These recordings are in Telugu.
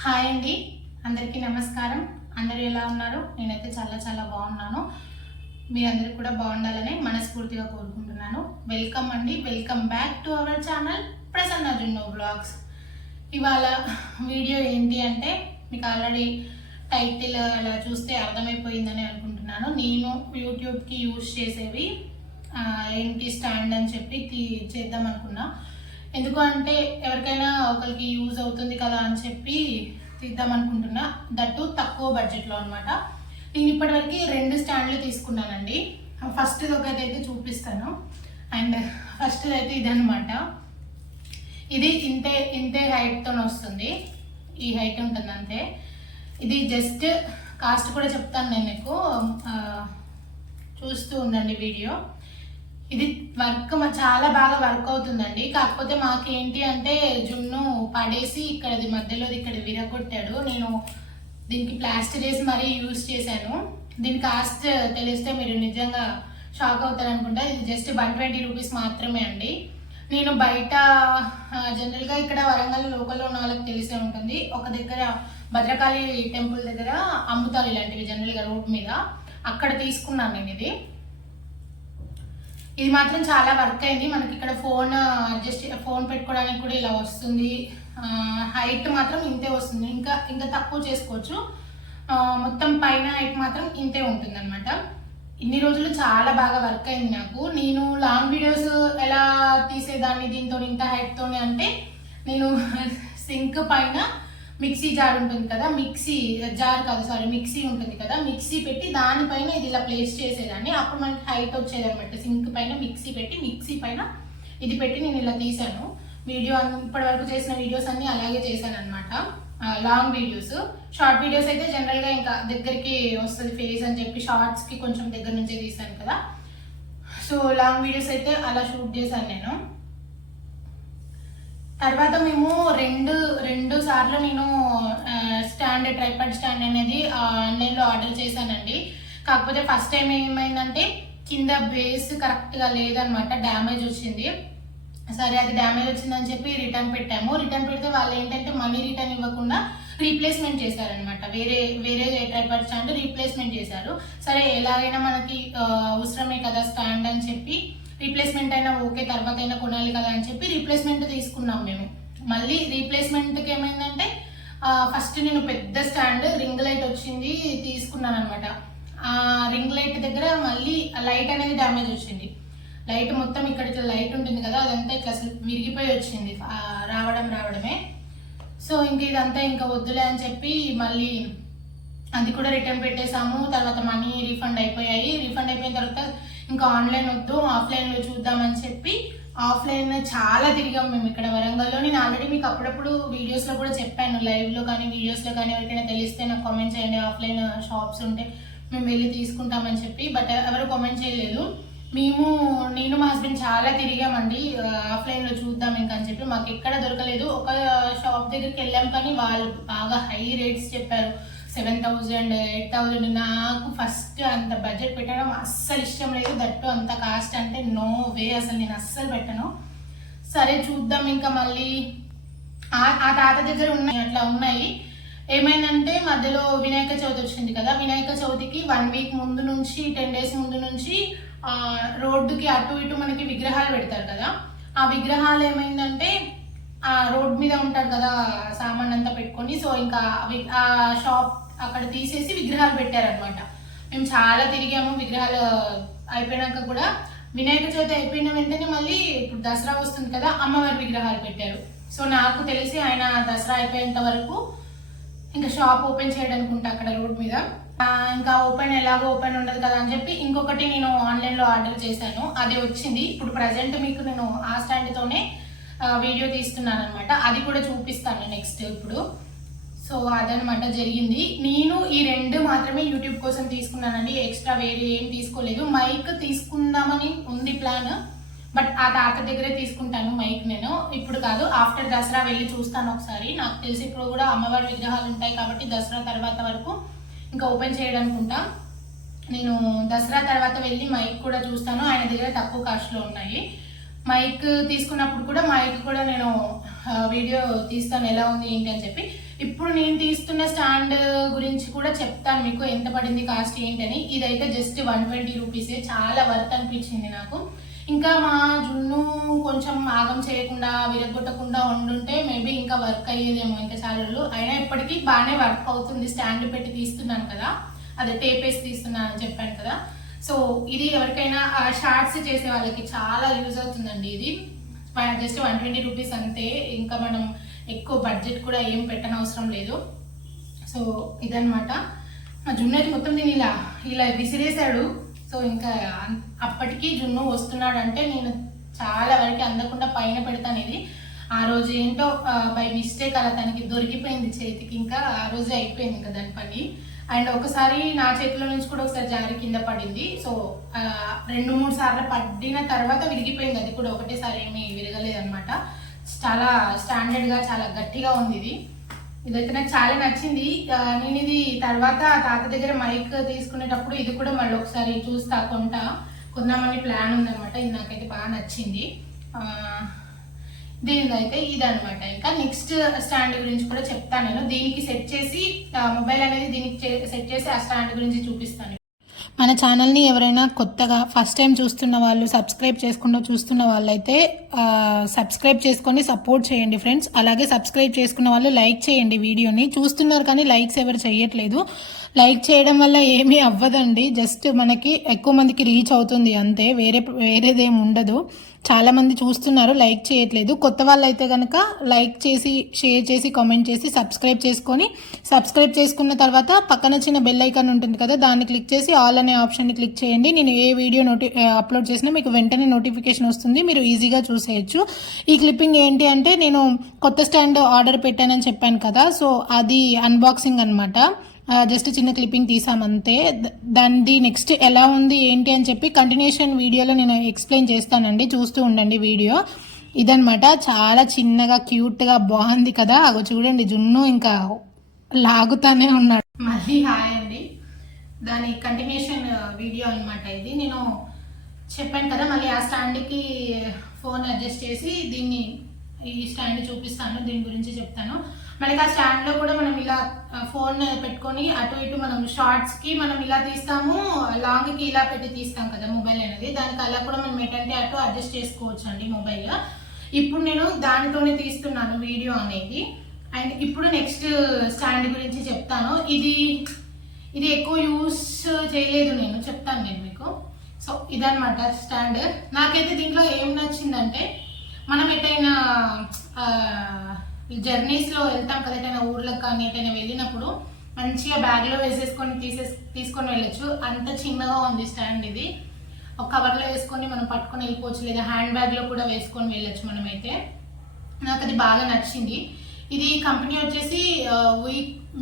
హాయ్ అండి, అందరికీ నమస్కారం. అందరూ ఎలా ఉన్నారు? నేనైతే చాలా చాలా బాగున్నాను. మీరందరూ కూడా బాగుండాలని మనస్ఫూర్తిగా కోరుకుంటున్నాను. వెల్కమ్ అండి, welcome back to our channel Prasanna జున్నో బ్లాగ్స్. ఇవాళ వీడియో ఏంటి అంటే మీకు ఆల్రెడీ టైటిల్ అలా చూస్తే అర్థమైపోయిందని అనుకుంటున్నాను. నేను యూట్యూబ్కి యూజ్ చేసేవి ఏంటి స్టాండ్ అని చెప్పి చేద్దాం అనుకున్నా. ఎందుకు అంటే ఎవరికైనా ఒకరికి యూజ్ అవుతుంది కదా అని చెప్పి తీద్దాం అనుకుంటున్నా. దట్టు తక్కువ బడ్జెట్లో అనమాట. నేను ఇప్పటివరకు 2 స్టాండ్లు తీసుకున్నానండి. ఫస్ట్ ఒకటైతే చూపిస్తాను. అండ్ ఫస్ట్ అయితే ఇదనమాట. ఇది ఇంతే హైట్తో వస్తుంది. ఈ హైట్ ఉంటుంది అంతే. ఇది జస్ట్ కాస్ట్ కూడా చెప్తాను నేను మీకు, చూస్తూ ఉండండి వీడియో. ఇది వర్క్ చాలా బాగా వర్క్ అవుతుందండి. కాకపోతే మాకేంటి అంటే జున్ను పడేసి ఇక్కడది మధ్యలో ఇక్కడ విరగొట్టాడు. నేను దీనికి ప్లాస్టర్ వేసి మరీ యూజ్ చేశాను. దీని కాస్ట్ తెలిస్తే మీరు నిజంగా షాక్ అవుతారు అనుకుంటా. ఇది జస్ట్ 120 రూపీస్ మాత్రమే అండి. నేను బయట జనరల్గా ఇక్కడ వరంగల్ లోకల్లో ఉన్న వాళ్ళకి తెలిసే ఉంటుంది. ఒక దగ్గర భద్రకాళి టెంపుల్ దగ్గర అమ్ముతారు ఇలాంటివి జనరల్గా రోడ్ మీద. అక్కడ తీసుకున్నాను నేను ఇది మాత్రం చాలా వర్క్ అయింది. మనకి ఇక్కడ ఫోన్ పెట్టుకోవడానికి కూడా ఇలా వస్తుంది. హైట్ మాత్రం ఇంతే వస్తుంది. ఇంకా తక్కువ చేసుకోవచ్చు. మొత్తం పైన హైట్ మాత్రం ఇంతే ఉంటుంది అనమాట. ఇన్ని రోజులు చాలా బాగా వర్క్ అయింది నాకు. నేను లాంగ్ వీడియోస్ ఎలా తీసేదాన్ని దీంతో ఇంత హైట్తో అంటే, నేను సింక్ పైన మిక్సీ జార్ ఉంటుంది కదా, మిక్సీ ఉంటుంది కదా, మిక్సీ పెట్టి దానిపైన ఇది ఇలా ప్లేస్ చేసేదాన్ని. అప్పుడు మనకి హైట్ వచ్చేది అనమాట. సింక్ పైన మిక్సీ పెట్టి మిక్సీ పైన ఇది పెట్టి నేను ఇలా తీసాను. ఇప్పటి వరకు చేసిన వీడియోస్ అన్ని అలాగే చేశాను అనమాట. Long videos. షార్ట్ వీడియోస్ అయితే జనరల్గా ఇంకా దగ్గరికి వస్తుంది ఫేస్ అని చెప్పి షార్ట్స్కి కొంచెం దగ్గర నుంచే తీసాను కదా. సో లాంగ్ వీడియోస్ అయితే అలా షూట్ చేశాను నేను. తర్వాత మేము రెండు సార్లు నేను ట్రైపాడ్ స్టాండ్ అనేది ఆన్లైన్లో ఆర్డర్ చేశానండి. కాకపోతే ఫస్ట్ టైం ఏమైందంటే కింద బేస్ కరెక్ట్గా లేదనమాట, డ్యామేజ్ వచ్చింది. సరే అది డ్యామేజ్ వచ్చిందని చెప్పి రిటర్న్ పెట్టాము. రిటర్న్ పెడితే వాళ్ళు ఏంటంటే మనీ రిటర్న్ ఇవ్వకుండా రీప్లేస్మెంట్ చేశారనమాట. వేరే ట్రైపాడ్ స్టాండ్ రీప్లేస్మెంట్ చేశారు. సరే ఎలాగైనా మనకి అవసరమే కదా స్టాండ్ అని చెప్పి రీప్లేస్మెంట్ అయినా ఓకే, తర్వాత అయినా కొనాలి కదా అని చెప్పి రీప్లేస్మెంట్ తీసుకున్నాం మేము. మళ్ళీ రీప్లేస్మెంట్కి ఏమైందంటే ఫస్ట్ నేను పెద్ద స్టాండ్ రింగ్ లైట్ వచ్చింది తీసుకున్నాను అనమాట. ఆ రింగ్ లైట్ దగ్గర మళ్ళీ లైట్ అనేది డ్యామేజ్ వచ్చింది. లైట్ మొత్తం ఇక్కడ ఇట్లా లైట్ ఉంటుంది కదా, అదంతా ఇట్లా అసలు విరిగిపోయి వచ్చింది రావడమే. సో ఇదంతా ఇంకా వద్దులే అని చెప్పి మళ్ళీ అది కూడా రిటర్న్ పెట్టేసాము. తర్వాత మనీ రీఫండ్ అయిపోయాయి. రీఫండ్ అయిపోయిన తర్వాత ఇంకా ఆన్లైన్ వద్దు, ఆఫ్లైన్లో చూద్దామని చెప్పి ఆఫ్లైన్ చాలా తిరిగాం మేము ఇక్కడ వరంగల్లో. నేను ఆల్రెడీ మీకు అప్పుడప్పుడు వీడియోస్లో కూడా చెప్పాను, లైవ్లో కానీ వీడియోస్లో కానీ. ఎవరికైనా తెలిస్తే నాకు కామెంట్ చేయండి, ఆఫ్లైన్ షాప్స్ ఉంటే మేము వెళ్ళి తీసుకుంటామని చెప్పి. బట్ ఎవరు కామెంట్ చేయలేదు. నేను మా హస్బెండ్ చాలా తిరిగామండి ఆఫ్లైన్లో చూద్దాం ఇంకా అని చెప్పి. మాకు ఎక్కడ దొరకలేదు. ఒక షాప్ దగ్గరికి వెళ్ళాం కానీ వాళ్ళు బాగా హై రేట్స్ చెప్పారు. 7,000, 8,000. నాకు ఫస్ట్ అంత బడ్జెట్ పెట్టడం అస్సలు ఇష్టం లేదు. దట్టు అంత కాస్ట్ అంటే నో వే, అసలు నేను అస్సలు పెట్టను. సరే చూద్దాం ఇంకా మళ్ళీ ఆ తాత దగ్గర అట్లా ఉన్నాయి. ఏమైందంటే మధ్యలో వినాయక చవితి వచ్చింది కదా. వినాయక చవితికి 1 వీక్ ముందు నుంచి 10 డేస్ ముందు నుంచి రోడ్డుకి అటు ఇటు మనకి విగ్రహాలు పెడతారు కదా. ఆ విగ్రహాలు ఏమైందంటే ఆ రోడ్ మీద ఉంటారు కదా సామాన్ అంతా పెట్టుకొని. సో ఇంకా ఆ షాప్ అక్కడ తీసేసి విగ్రహాలు పెట్టారనమాట. మేము చాలా తిరిగాము విగ్రహాలు అయిపోయినాక కూడా. వినాయక చవితి అయిపోయిన వెంటనే మళ్ళీ ఇప్పుడు దసరా వస్తుంది కదా, అమ్మవారి విగ్రహాలు పెట్టారు. సో నాకు తెలిసి ఆయన దసరా అయిపోయేంత వరకు ఇంకా షాప్ ఓపెన్ చేయడానికి ఉంటా అక్కడ రోడ్ మీద. ఇంకా ఎలాగో ఓపెన్ ఉండదు కదా అని చెప్పి ఇంకొకటి నేను ఆన్లైన్లో ఆర్డర్ చేశాను. అది వచ్చింది. ఇప్పుడు ప్రజెంట్ మీకు నేను ఆ స్టాండ్తోనే వీడియో తీస్తున్నాను అనమాట. అది కూడా చూపిస్తాను నెక్స్ట్ ఇప్పుడు. సో అదనమాట జరిగింది. నేను ఈ 2 మాత్రమే యూట్యూబ్ కోసం తీసుకున్నానండి. ఎక్స్ట్రా వేరే ఏం తీసుకోలేదు. మైక్ తీసుకుందామని ఉంది ప్లాన్, బట్ ఆ తాత దగ్గరే తీసుకుంటాను మైక్. నేను ఇప్పుడు కాదు, ఆఫ్టర్ దసరా వెళ్ళి చూస్తాను ఒకసారి. నాకు తెలిసి ఇప్పుడు కూడా అమ్మవారి విగ్రహాలు ఉంటాయి కాబట్టి దసరా తర్వాత వరకు ఇంకా ఓపెన్ చేయడానికి ఉంటా. నేను దసరా తర్వాత వెళ్ళి మైక్ కూడా చూస్తాను. ఆయన దగ్గర తక్కువ కాస్ట్లో ఉన్నాయి. మైక్ తీసుకున్నప్పుడు కూడా మైక్ కూడా నేను వీడియో తీస్తాను ఎలా ఉంది ఏంటి అని చెప్పి. ఇప్పుడు నేను తీస్తున్న స్టాండ్ గురించి కూడా చెప్తాను మీకు ఎంత పడింది కాస్ట్ ఏంటని. ఇదైతే జస్ట్ 120 రూపీసే, చాలా వర్త్ అనిపించింది నాకు. ఇంకా మా జున్ను కొంచెం ఆగం చేయకుండా విరగొట్టకుండా ఉండుంటే మేబీ ఇంకా వర్క్ అయ్యేదేమో ఇంకా చాలా రోజులు. అయినా ఇప్పటికీ బాగానే వర్క్ అవుతుంది, స్టాండ్ పెట్టి తీస్తున్నాను కదా, అదే టేప్ వేసి తీస్తున్నాను అని చెప్పాను కదా. సో ఇది ఎవరికైనా షార్ట్స్ చేసే వాళ్ళకి చాలా యూజ్ అవుతుందండి. ఇది జస్ట్ 120 రూపీస్ అంతే, ఇంకా మనం ఎక్కువ బడ్జెట్ కూడా ఏం పెట్టనవసరం లేదు. సో ఇదనమాట. మా జున్ను అయితే మొత్తం దీన్ని ఇలా విసిరేసాడు. సో ఇంకా అప్పటికి జున్ను వస్తున్నాడు అంటే నేను చాలా వరకు అందకుండా పైన పెడతాను. ఇది ఆ రోజు ఏంటో బై మిస్టేక్ అలా తనకి దొరికిపోయింది చేతికి, ఇంకా ఆ రోజే అయిపోయింది ఇంకా దాని పని. అండ్ ఒకసారి నా చేతిలో నుంచి కూడా ఒకసారి జారి కింద పడింది. సో 2-3 సార్లు పడిన తర్వాత విరిగిపోయింది. అది కూడా ఒకటేసారి ఏమీ విరగలేదు అనమాట. చాలా స్టాండర్డ్గా చాలా గట్టిగా ఉంది ఇది. ఇదైతే నాకు చాలా నచ్చింది. నేను ఇది తర్వాత తాత దగ్గర మైక్ తీసుకునేటప్పుడు ఇది కూడా మళ్ళీ ఒకసారి చూస్తా, కొందామని ప్లాన్ ఉందనమాట. ఇది నాకైతే బాగా నచ్చింది. దీనిదైతే ఇదనమాట. ఇంకా నెక్స్ట్ స్టాండ్ గురించి కూడా చెప్తాను నేను. దీనికి సెట్ చేసి మొబైల్ అనేది దీనికి సెట్ చేసి ఆ స్టాండ్ గురించి చూపిస్తాను. మన ఛానల్ని ఎవరైనా కొత్తగా ఫస్ట్ టైం చూస్తున్న వాళ్ళు, సబ్స్క్రైబ్ చేసుకుంటూ చూస్తున్న వాళ్ళైతే సబ్స్క్రైబ్ చేసుకొని సపోర్ట్ చేయండి ఫ్రెండ్స్. అలాగే సబ్స్క్రైబ్ చేసుకున్న వాళ్ళు లైక్ చేయండి. వీడియోని చూస్తున్నారు కానీ లైక్స్ ఎవరు చేయట్లేదు. లైక్ చేయడం వల్ల ఏమీ అవ్వదండి, జస్ట్ మనకి ఎక్కువ మందికి రీచ్ అవుతుంది అంతే, వేరేదేమి ఉండదు. చాలా మంది చూస్తున్నారు, లైక్ చేయట్లేదు. కొత్త వాళ్ళు అయితే కనుక లైక్ చేసి, షేర్ చేసి, కామెంట్ చేసి సబ్స్క్రైబ్ చేసుకొని, సబ్స్క్రైబ్ చేసుకున్న తర్వాత పక్కన చిన్న బెల్ ఐకాన్ ఉంటుంది కదా, దాన్ని క్లిక్ చేసి ఆల్ అనే ఆప్షన్ని క్లిక్ చేయండి. నేను ఏ వీడియో అప్లోడ్ చేసినా మీకు వెంటనే నోటిఫికేషన్ వస్తుంది, మీరు ఈజీగా చూసేయచ్చు. ఈ క్లిప్పింగ్ ఏంటి అంటే, నేను కొత్త స్టాండ్ ఆర్డర్ పెట్టానని చెప్పాను కదా, సో అది అన్బాక్సింగ్ అనమాట. జస్ట్ చిన్న క్లిప్పింగ్ తీసామంతే. దాన్ని నెక్స్ట్ ఎలా ఉంది ఏంటి అని చెప్పి కంటిన్యూషన్ వీడియోలో నేను ఎక్స్ప్లెయిన్ చేస్తానండి, చూస్తూ ఉండండి వీడియో. ఇదనమాట. చాలా చిన్నగా క్యూట్గా బాగుంది కదా. అగో చూడండి, జున్ను ఇంకా లాగుతానే ఉన్నాడు. మళ్ళీ హాయ్ అండి. దాని కంటిన్యూషన్ వీడియో అనమాట ఇది. నేను చెప్పాను కదా, మళ్ళీ ఆ స్టాండ్కి ఫోన్ అడ్జస్ట్ చేసి దీన్ని ఈ స్టాండ్ చూపిస్తాను, దీని గురించి చెప్తాను. మనకి ఆ స్టాండ్లో కూడా మనం ఇలా ఫోన్ పెట్టుకొని అటు ఇటు మనం షార్ట్స్కి మనం ఇలా తీస్తాము, లాంగ్కి ఇలా పెట్టి తీస్తాం కదా మొబైల్ అనేది. దానికి అలా కూడా మనం ఎటంటే అటు అడ్జస్ట్ చేసుకోవచ్చు అండి మొబైల్. ఇప్పుడు నేను దానితోనే తీస్తున్నాను వీడియో అనేది. అండ్ ఇప్పుడు నెక్స్ట్ స్టాండ్ గురించి చెప్తాను. ఇది ఎక్కువ యూస్ చేయలేదు, నేను చెప్తాను నేను మీకు. సో ఇదనమాట స్టాండ్. నాకైతే దీంట్లో ఏం నచ్చిందంటే, మనం ఎటైనా జర్నీస్లో వెళ్తాం కదా, ఎటైనా ఊర్లకు కానీ ఎటైనా వెళ్ళినప్పుడు మంచిగా బ్యాగ్లో వేసేసుకొని తీసుకొని వెళ్ళొచ్చు. అంత చిన్నగా ఉంది స్టాండ్ ఇది. ఒక కవర్లో వేసుకొని మనం పట్టుకొని వెళ్ళిపోవచ్చు, లేదా హ్యాండ్ బ్యాగ్లో కూడా వేసుకొని వెళ్ళొచ్చు మనమైతే. నాకు అది బాగా నచ్చింది. ఇది కంపెనీ వచ్చేసి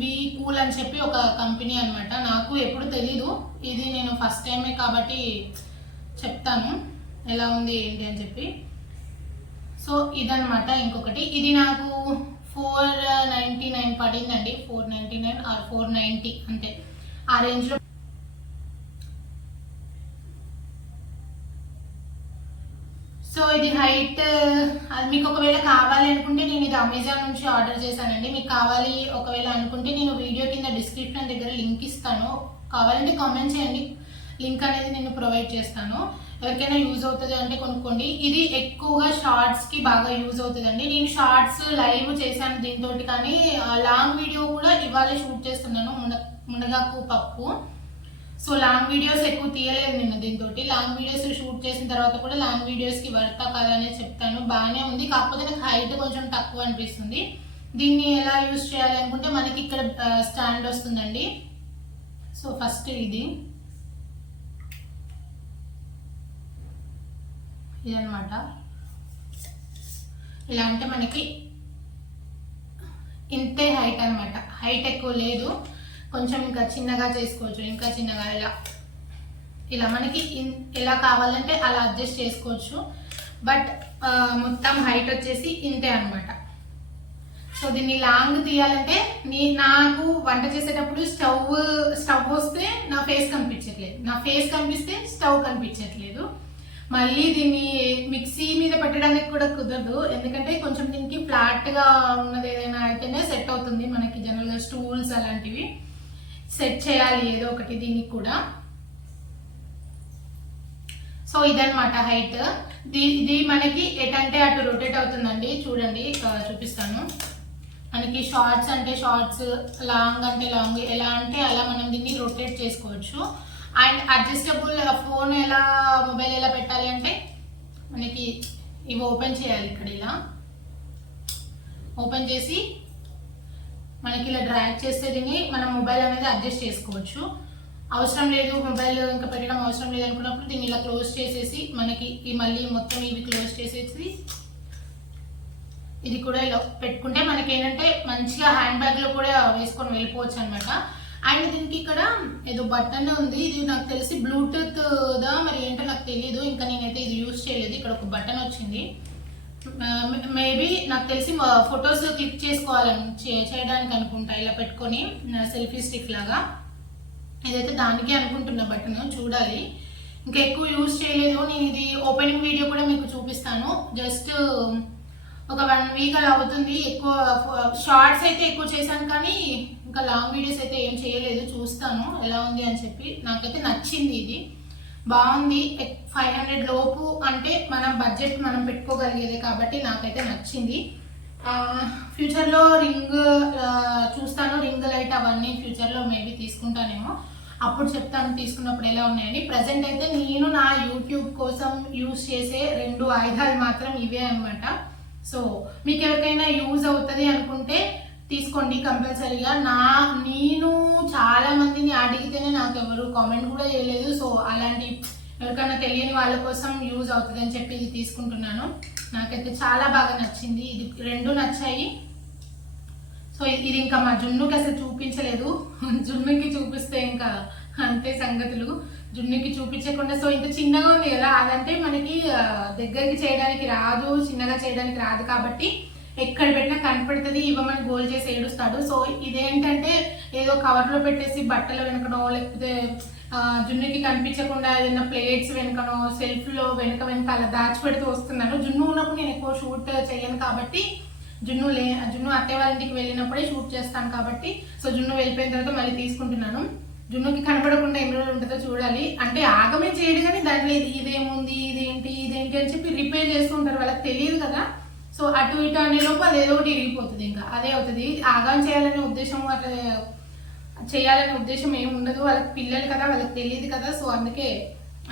వి కూల్ అని చెప్పి ఒక కంపెనీ అనమాట. నాకు ఎప్పుడు తెలీదు, ఇది నేను ఫస్ట్ టైమే కాబట్టి చెప్తాను ఎలా ఉంది ఏంటి అని చెప్పి. సో ఇదనమాట. ఇంకొకటి, ఇది నాకు 499 పడిందండి, 499 ఆర్ 490 అంతే, ఆ రేంజ్లో. సో ఇది హైట్, అది మీకు ఒకవేళ కావాలి అనుకుంటే నేను ఇది అమెజాన్ నుంచి ఆర్డర్ చేశానండి. మీకు కావాలి ఒకవేళ అనుకుంటే నేను వీడియో కింద డిస్క్రిప్షన్ దగ్గర లింక్ ఇస్తాను, కావాలంటే కామెంట్ చేయండి, లింక్ అనేది నేను ప్రొవైడ్ చేస్తాను. ఎవరికైనా యూజ్ అవుతుంది అంటే కొనుక్కోండి. ఇది ఎక్కువగా షార్ట్స్కి బాగా యూజ్ అవుతుందండి. నేను షార్ట్స్ లైవ్ చేశాను దీంతో, కానీ లాంగ్ వీడియో కూడా ఇవాళ షూట్ చేస్తున్నాను, మునగాకు పప్పు. సో లాంగ్ వీడియోస్ ఎక్కువ తీయలేదు నేను దీంతో. లాంగ్ వీడియోస్ షూట్ చేసిన తర్వాత కూడా లాంగ్ వీడియోస్కి వర్తా కాదనే చెప్తాను. బాగానే ఉంది, కాకపోతే నాకు హైట్ కొంచెం తక్కువ అనిపిస్తుంది. దీన్ని ఎలా యూజ్ చేయాలి అనుకుంటే, మనకి ఇక్కడ స్టాండ్ వస్తుందండి. సో ఫస్ట్ ఇదనమాట. ఇలా అంటే మనకి ఇంతే హైట్ అనమాట, హైట్ ఎక్కువ లేదు, కొంచెం ఇంకా చిన్నగా చేసుకోవచ్చు, ఇంకా చిన్నగా ఇలా మనకి ఎలా కావాలంటే అలా అడ్జస్ట్ చేసుకోవచ్చు. బట్ మొత్తం హైట్ వచ్చేసి ఇంతే అనమాట. సో దీన్ని లాంగ్ తీయాలంటే నాకు వంట చేసేటప్పుడు స్టవ్ వస్తే నా ఫేస్ కనిపించట్లేదు, నా ఫేస్ కనిపిస్తే స్టవ్ కనిపించట్లేదు. మళ్ళీ దీన్ని మిక్సీ మీద పెట్టడానికి కూడా కుదరదు, ఎందుకంటే కొంచెం దీనికి ఫ్లాట్గా ఉన్నది ఏదైనా అయితేనే సెట్ అవుతుంది. మనకి జనరల్గా స్టూల్స్ అలాంటివి సెట్ చేయాలి ఏదో ఒకటి దీనికి కూడా. సో ఇదన్నమాట హైట్. ఇది మనకి ఎటంటే అటు రొటేట్ అవుతుందండి. చూడండి చూపిస్తాను. మనకి షార్ట్స్ అంటే షార్ట్స్, లాంగ్ అంటే లాంగ్, ఎలా అంటే అలా మనం దీన్ని రొటేట్ చేసుకోవచ్చు. అండ్ అడ్జస్టబుల్ ఫోన్ ఎలా మొబైల్ ఎలా పెట్టాలి అంటే మనకి ఇవి ఓపెన్ చేయాలి. ఇక్కడ ఇలా ఓపెన్ చేసి మనకి ఇలా డ్రాగ్ చేస్తే దీన్ని మనం మొబైల్ అనేది అడ్జస్ట్ చేసుకోవచ్చు. అవసరం లేదు మొబైల్ ఇంకా పెట్టడం అవసరం లేదు అనుకున్నప్పుడు దీన్ని ఇలా క్లోజ్ చేసేసి మనకి మళ్ళీ మొత్తం ఇవి క్లోజ్ చేసేసి ఇది కూడా ఇలా పెట్టుకుంటే మనకి ఏంటంటే మంచిగా హ్యాండ్ బ్యాగ్ లో కూడా వేసుకొని వెళ్ళిపోవచ్చు అనమాట. అండ్ దీనికి ఇక్కడ ఏదో బటన్ ఉంది, ఇది నాకు తెలిసి బ్లూటూత్ దా మరి ఏంటో నాకు తెలియదు, ఇంకా నేనైతే ఇది యూజ్ చేయలేదు. ఇక్కడ ఒక బటన్ వచ్చింది, మేబీ నాకు తెలిసి ఫొటోస్ క్లిక్ చేసుకోవాలని చేయడానికి అనుకుంటా, ఇలా పెట్టుకొని సెల్ఫీ స్టిక్ లాగా. ఇదైతే దానికే అనుకుంటున్న బటన్, చూడాలి. ఇంకా ఎక్కువ యూజ్ చేయలేదు నేను. ఇది ఓపెనింగ్ వీడియో కూడా మీకు చూపిస్తాను. జస్ట్ ఒక 1 వీక్ అలా అవుతుంది. ఎక్కువ షార్ట్స్ అయితే ఎక్కువ చేశాను, కానీ ఇంకా లాంగ్ వీడియోస్ అయితే ఏం చేయలేదు. చూస్తాను ఎలా ఉంది అని చెప్పి. నాకైతే నచ్చింది, ఇది బాగుంది. 500 లోపు అంటే మన బడ్జెట్ మనం పెట్టుకోగలిగేది కాబట్టి నాకైతే నచ్చింది. ఫ్యూచర్లో రింగ్ చూస్తాను, రింగ్ లైట్ అవన్నీ ఫ్యూచర్లో మేబీ తీసుకుంటానేమో, అప్పుడు చెప్తాను తీసుకున్నప్పుడు ఎలా ఉన్నాయని. ప్రజెంట్ అయితే నేను నా యూట్యూబ్ కోసం యూజ్ చేసే 2 ఆయుధాలు మాత్రం ఇవే అనమాట. సో మీకు ఎవరికైనా యూజ్ అవుతుంది అనుకుంటే తీసుకోండి కంపల్సరీగా. నేను చాలా మందిని అడిగితేనే నాకు ఎవరు కామెంట్ కూడా చేయలేదు. సో అలాంటి ఎవరికైనా తెలియని వాళ్ళ కోసం యూజ్ అవుతుంది అని చెప్పి ఇది తీసుకుంటున్నాను. నాకైతే చాలా బాగా నచ్చింది, ఇది 2 నచ్చాయి. సో ఇది ఇంకా మా జున్నుకి అసలు చూపించలేదు, జున్నుకి చూపిస్తే ఇంకా అంతే సంగతులు, జున్నుకి చూపించకుండా. సో ఇంత చిన్నగా ఉంది కదా, అదంటే మనకి దగ్గరికి చేయడానికి రాదు, చిన్నగా చేయడానికి రాదు కాబట్టి ఎక్కడ పెట్టినా కనపడుతుంది, ఇవ్వమని గోల్ చేసి ఏడుస్తాడు. సో ఇదేంటంటే ఏదో కవర్లో పెట్టేసి బట్టల వెనకనో లేకపోతే జున్నుకి కనిపించకుండా ఏదైనా ప్లేట్స్ వెనకనో సెల్ఫ్లో వెనక అలా దాచిపెడుతూ వస్తున్నాను. జున్ను ఉన్నప్పుడు నేను ఎక్కువ షూట్ చేయను కాబట్టి, జున్ను అత్తయ్య వాళ్ళ ఇంటికి వెళ్ళినప్పుడే షూట్ చేస్తాను కాబట్టి, సో జున్ను వెళ్ళిపోయిన తర్వాత మళ్ళీ తీసుకుంటున్నాను. జున్నుకి కనపడకుండా ఎన్ని రోజులు ఉంటుందో చూడాలి. అంటే ఆగమే చేయడు కానీ దాంట్లో ఇదేముంది ఇదేంటి అని చెప్పి రిపేర్ చేస్తుంటారు, వాళ్ళకి తెలియదు కదా. సో అటు ఇటు అనే లోపు అది ఏదో ఒకటి ఇరిగిపోతుంది, ఇంకా అదే అవుతుంది. ఆగం చేయాలనే ఉద్దేశం అట్లా చేయాలనే ఉద్దేశం ఏమి ఉండదు, వాళ్ళకి పిల్లలు కదా, వాళ్ళకి తెలియదు కదా. సో అందుకే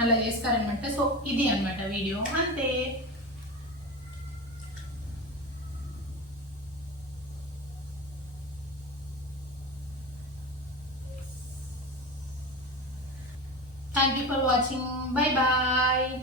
అలా చేస్తారనమాట. సో ఇది అనమాట వీడియో, అంతే. Thank you for watching. Bye bye.